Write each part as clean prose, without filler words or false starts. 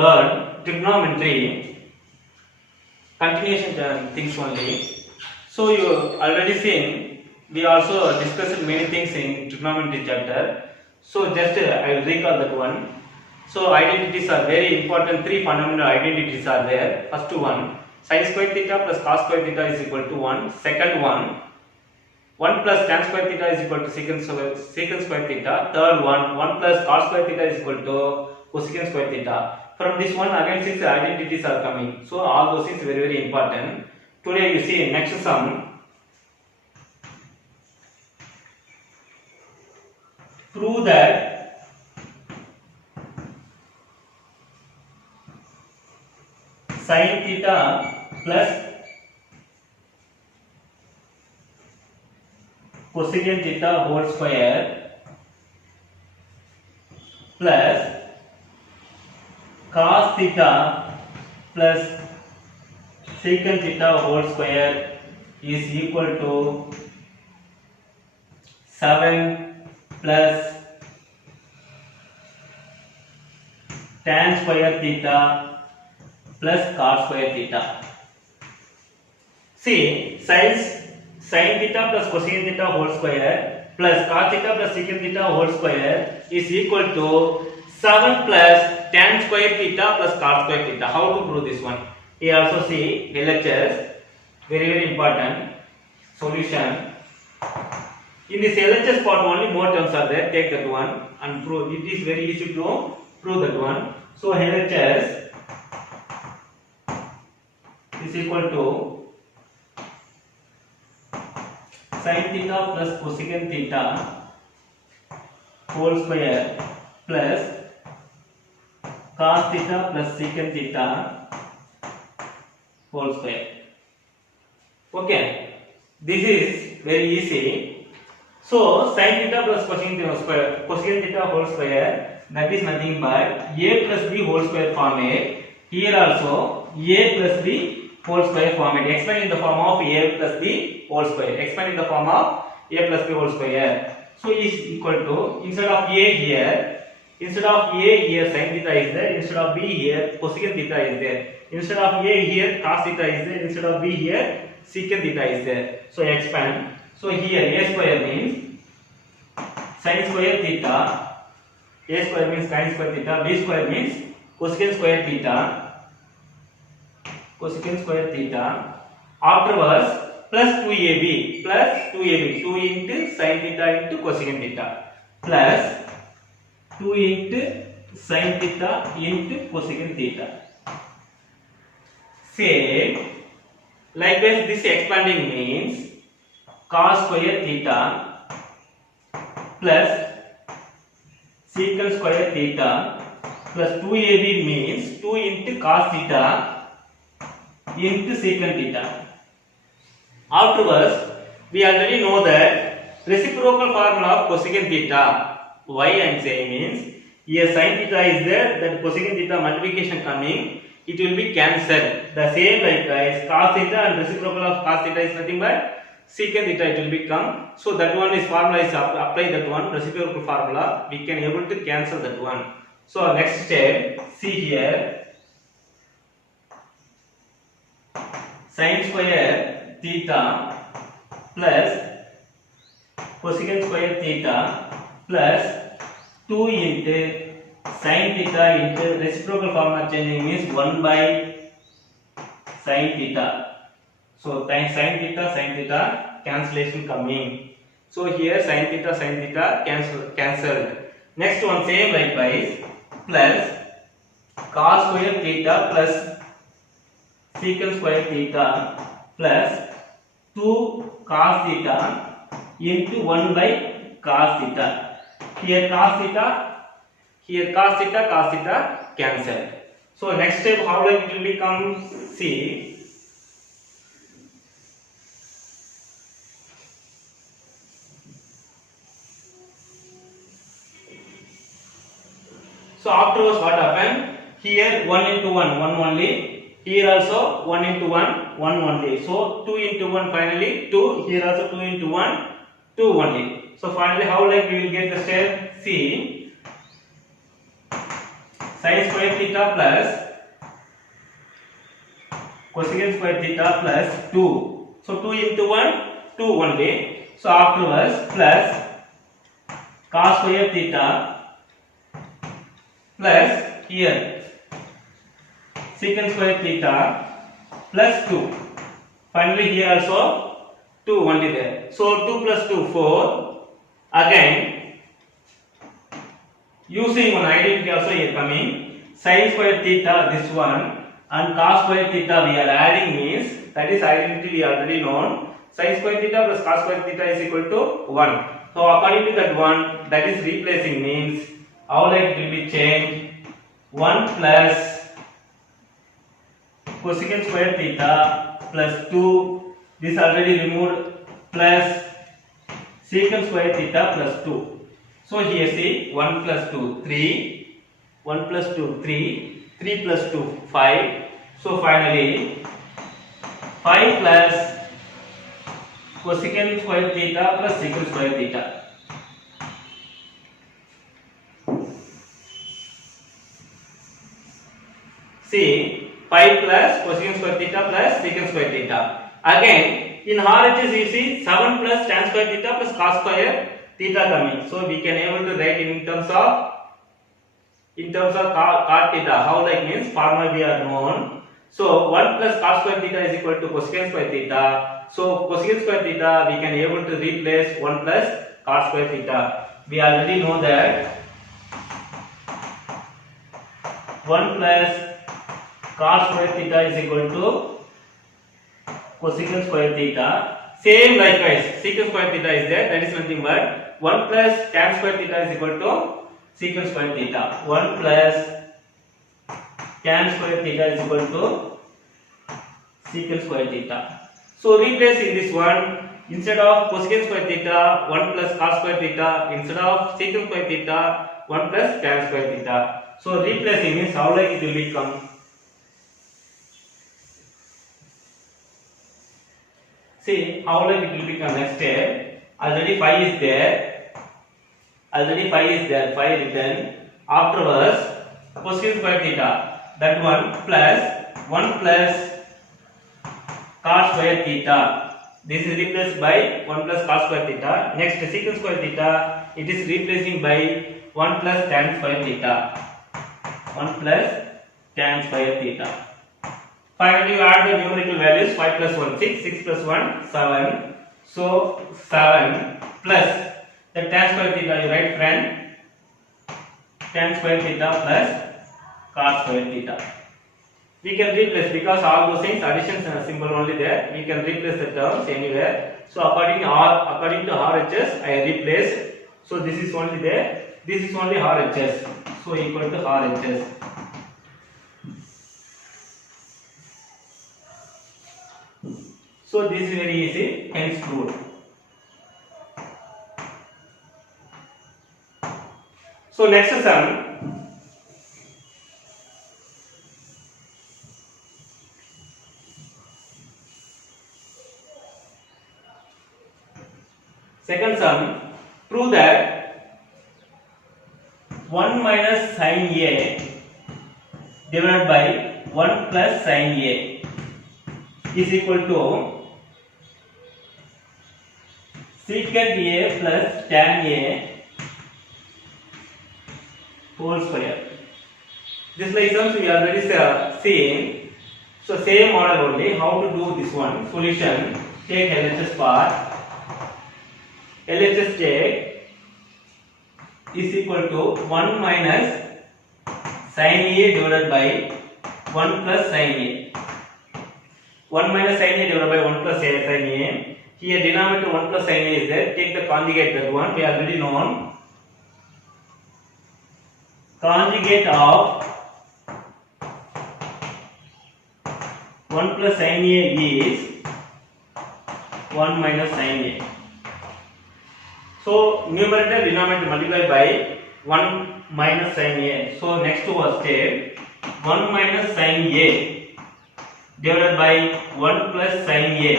learn trigonometry, continuation things only. So you already seen, we also discussed many things in trigonometry chapter. So just I will recall that one. So identities are very important. Three fundamental identities are there. First one, sin square theta plus cos square theta is equal to 1. Second one, 1 plus tan square theta is equal to secant square theta. Third one, 1 plus cos square theta is equal to cosecant square theta. From this one again 6 identities are coming. So all those things very important. Today you see next sum. Prove that sin theta plus cosecant theta whole square plus cos theta plus secant theta whole square is equal to 7 plus tan square theta plus cos square theta. See, sin theta plus cosecant theta whole square plus cos theta plus secant theta whole square is equal to 7 plus tan square theta plus cos square theta. How to prove this one? Here also see LHS, very important. Solution. In this LHS part only more terms are there. Take that one and prove. It is very easy to prove that one. So LHS is equal to sin theta plus cosecant theta whole square plus cos theta plus secant theta whole square. Okay, this is very easy. So sin theta plus cosecant theta whole square, that is nothing but a plus b whole square format. Here also a plus b whole square format. Expand in the form of a plus b whole square. Expand in the form of a plus b whole square. So is equal to, instead of a here sin theta is there. Instead of b here cosecant theta is there. Instead of a here cos theta is there. Instead of b here secant theta is there. So expand. So here a square means sin square theta, a square means sin square theta, b square means cosecant square theta, afterwards plus 2ab, 2 into sin theta into cosecant theta, plus 2 into sin theta into cosecant theta. Same, likewise this expanding means cos square theta plus secant square theta plus 2ab means 2 into cos theta into secant theta. Afterwards, we already know that reciprocal formula of cosecant theta. Why I am saying means here sin theta is there, that cosecant theta multiplication coming, it will be cancelled. The same like cos theta and reciprocal of cos theta is nothing but secant theta, it will become. So that one is formula is apply that one reciprocal formula, we can able to cancel that one. So next step, see here sin square theta plus cosecant square theta plus 2 into sin theta into reciprocal formula changing means 1 by sin theta. So sin theta cancellation coming. So here sin theta cancelled. Next one same likewise plus cos square theta plus secant square theta plus 2 cos theta into 1 by cos theta. Here cos theta cancelled. So next step how like it will become, see. So afterwards what happened? Here 1 into 1 only. Here also 1 into 1 only. So 2 into 1 finally 2. Here also 2 into 1 2 only. So finally how like we will get the step? See, sin square theta plus cosecant square theta plus 2. So 2 into 1, 2 only. So afterwards plus cos square theta plus here secant square theta plus 2. Finally here also 2 only there. So 2 plus 2, 4. Again using one identity also here coming, sin square theta this one and cos square theta we are adding means that is identity we already known. Sin square theta plus cos square theta is equal to 1. So according to that one, that is replacing means how like it will be changed 1 plus cosecant square theta plus 2, this already removed, plus secant square theta plus 2. So here see 1 plus 2 3, 1 plus 2 3, 3 plus 2 5. So finally 5 plus cosecant square theta plus secant square theta. See 5 plus cosecant square theta plus secant square theta. Again in RHS you see 7 plus tan square theta plus cos square theta coming. So we can able to write in terms of cot theta. How like means formula we are known. So 1 plus cos square theta is equal to cosecant square theta. So cosecant square theta we can able to replace 1 plus cos square theta. We already know that 1 plus cos square theta is equal to cosecant square theta. Same likewise secant square theta is there, that is nothing but 1 plus tan square theta is equal to secant square theta. 1 plus tan square theta is equal to secant square theta. So replace in this one, instead of cosecant square theta 1 plus cos square theta, instead of secant square theta 1 plus tan square theta. So replacing means how like it will become. See how like it will become next step. Already 5 is there. 5 written. Afterwards cosecant square theta, that one plus 1 plus cos square theta. This is replaced by 1 plus cos square theta. Next secant square theta, it is replacing by 1 plus tan square theta. 1 plus tan square theta. Finally you add the numerical values. 5 plus 1 6, 6 plus 1 7. So 7 plus the tan square theta, you write friend, tan square theta plus cos square theta. We can replace because all those things addition symbol only there. We can replace the terms anywhere. So according to RHS I replace. So this is only there. This is only RHS. So equal to RHS. So this is very easy, hence proved. So next sum. Second sum, prove that 1 minus sin A divided by 1 plus sin A is equal to secant A plus tan A whole square. This like sums we already seen. So same model only. How to do this one? Solution. Take LHS part. LHS take is equal to 1 minus sin A divided by 1 plus sin A. 1 minus sin A divided by 1 plus sin A. Here denominator 1 plus sin A is there. Take the conjugate, that one we already known. Conjugate of 1 plus sin A is 1 minus sin A. So numerator denominator multiply by 1 minus sin A. So next was step 1 minus sin A divided by 1 plus sin A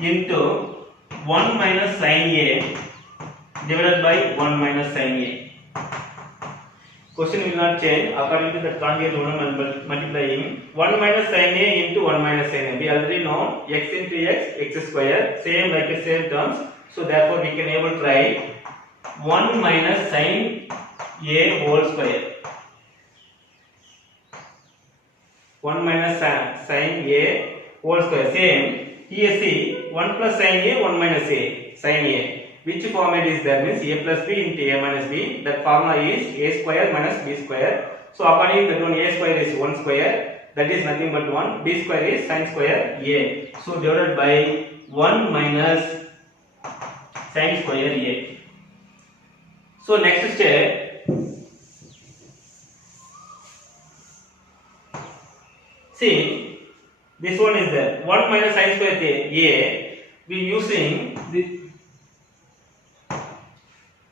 into 1 minus sin A divided by 1 minus sin A. Question will not change according to the conjugate rule multiplying 1 minus sin a into 1 minus sin a. We already know x into x square, same like the same terms. So therefore we can able to write 1 minus sin a whole square. 1 minus sin a whole square. Same here, see 1 plus sin a, 1 minus a sin a. Which format is that? Means a plus b into a minus b. That formula is a square minus b square. So according to that one, a square is 1 square. That is nothing but 1. B square is sin square a. So divided by 1 minus sin square a. So next step. See, this one is there. 1 minus sin square a. We using the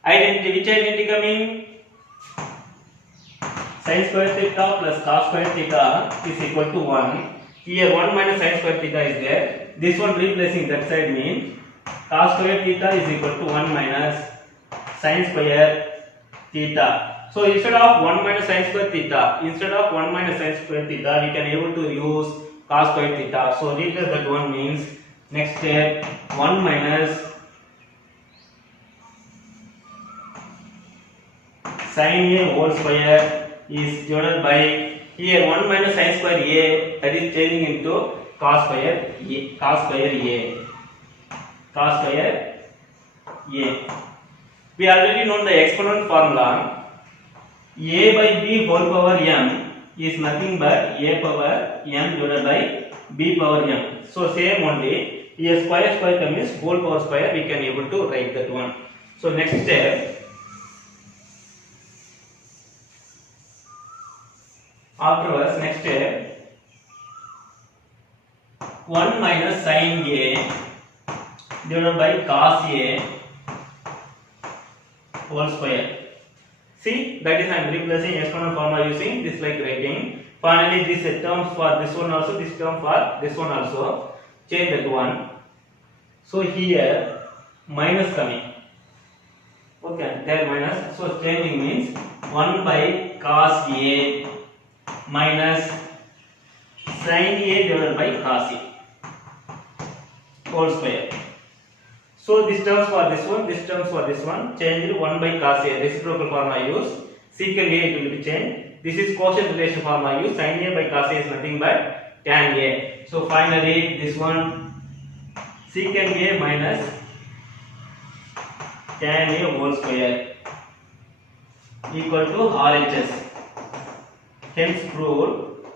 identity. Which identity coming? Sin square theta plus cos square theta is equal to 1. Here 1 minus sin square theta is there. This one replacing that side means cos square theta is equal to 1 minus sin square theta. So instead of 1 minus sin square theta, we can able to use cos square theta. So replace that one means next step 1 minus sin a whole square is divided by here 1 minus sin square a, that is changing into cos square a. We already know the exponent formula. A by b whole power m is nothing but a power m divided by b power m. So same only a square means whole power square, we can able to write that one. So next step. Afterwards, next step 1 minus sin a divided by cos a whole square. See, that is I am replacing exponent formula using this like writing. Finally, this terms for this one also, this term for this one also. Change that one. So here minus coming. Okay, there minus. So changing means 1 by cos a minus sin a divided by cos a whole square. So this terms for this one, this terms for this one, change 1 by cos a, reciprocal formula use, secant a it will be changed. This is quotient relation formula use, sin a by cos a is nothing but tan a. So finally this one secant a minus tan a whole square equal to RHS. Hence proved.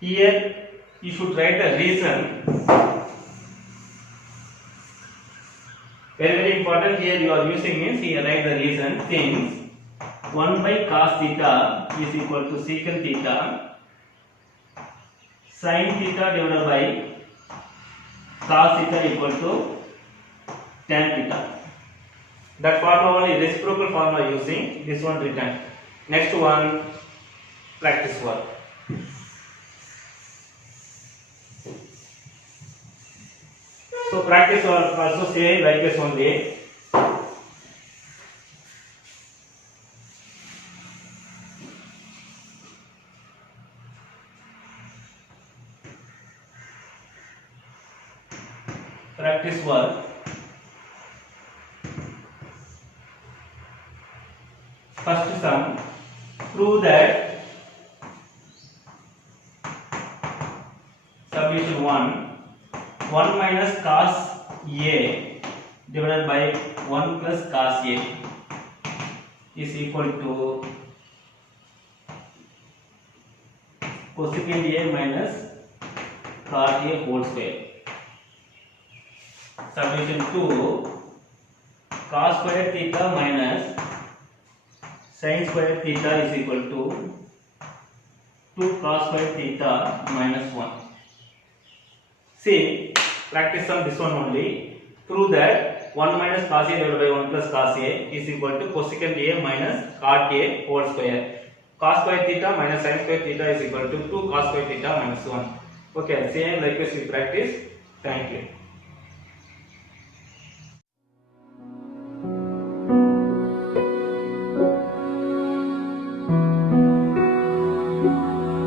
Here you should write the reason. Very important. Here you are using means here write the reason. Since 1 by cos theta is equal to secant theta, sin theta divided by cos theta equal to tan theta. That formula only reciprocal formula using this one written. Next one, practice work. So practice work also same like this only. Practice work. First sum. Prove that solution 1 minus cos a divided by 1 plus cos a is equal to cosecant a minus cot a whole square. Solution 2 cos square theta minus sin square theta is equal to 2 cos square theta minus 1. See, practice on this one only. Prove that 1 minus cos a divided by 1 plus cos a is equal to cosecant a minus cot a whole square. Cos square theta minus sin square theta is equal to 2 cos square theta minus 1. Okay, same likewise we practice. Thank you.